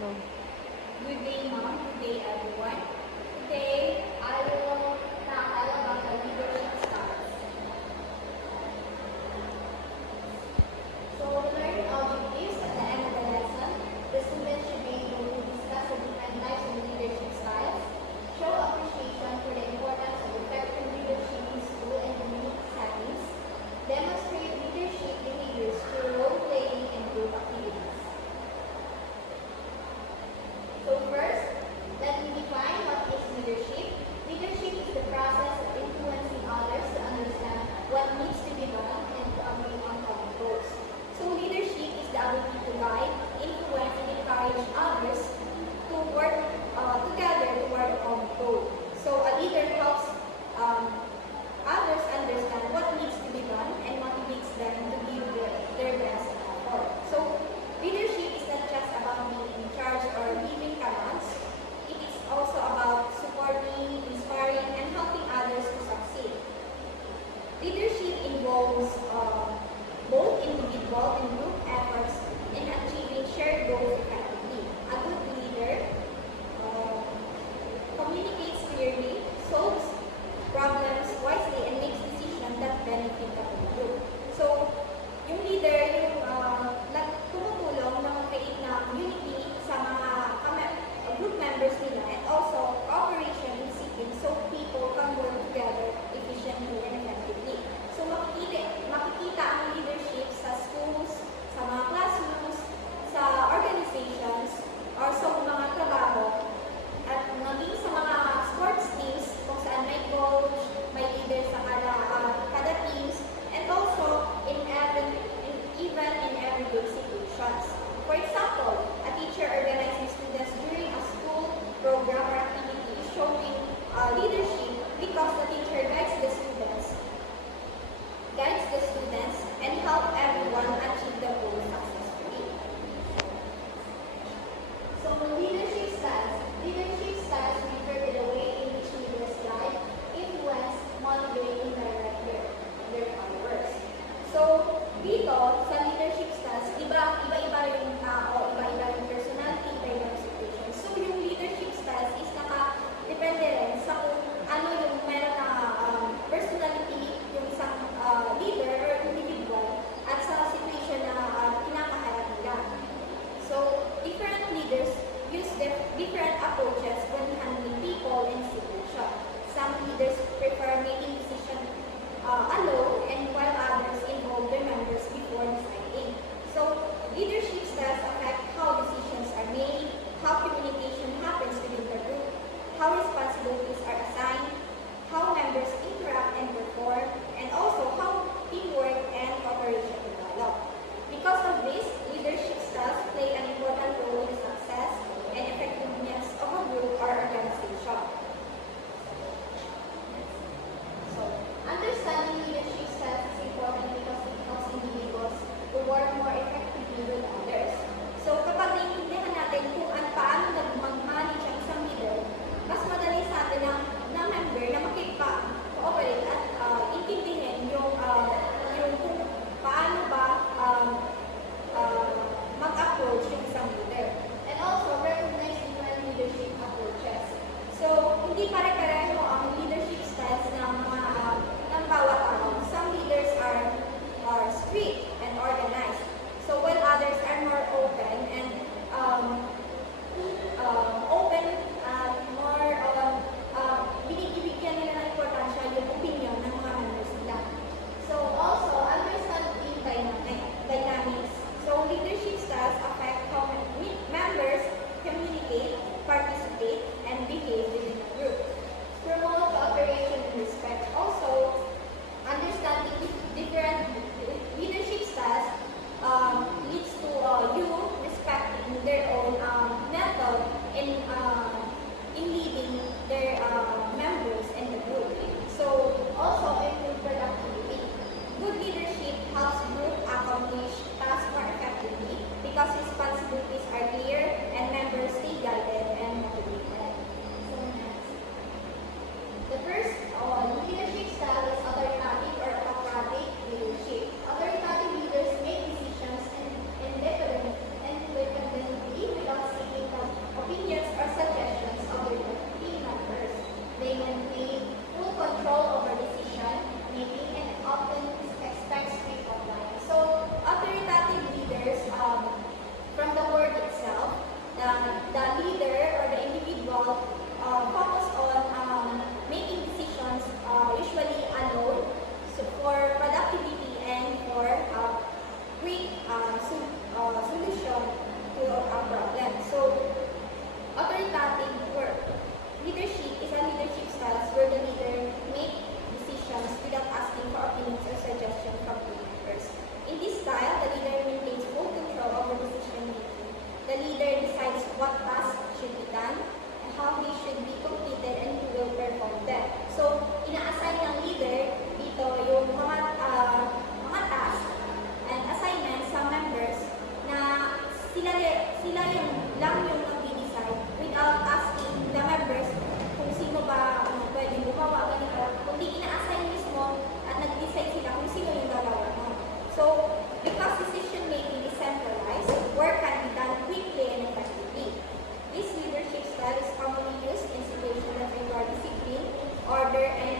No. Good day, Mom. Good day, everyone. Today, I will tackle about the leadership styles. So, the learning objectives at the end of the lesson, the students should be able to discuss the different types of leadership styles, show appreciation for the importance of effective leadership in school and community settings, demonstrate leadership behaviors through role-playing and group activities. So first, let me define what is leadership. Leadership is the process of influencing others what tasks should be done, and how they should be completed, and who will perform them. So, ina-assign ng leader dito yung mga tasks and assignments sa members na sila yung lang yung nag-decide without asking the members kung sino ba pwede gumawa ganito. Kundi ina-assign mismo at nag-decide sila kung sino yung gagawa mo. So, because decision making is centralized, work can be done quickly and effectively. This leadership style is commonly used in situations that require discipline, order, and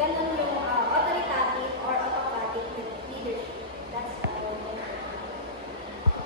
ganun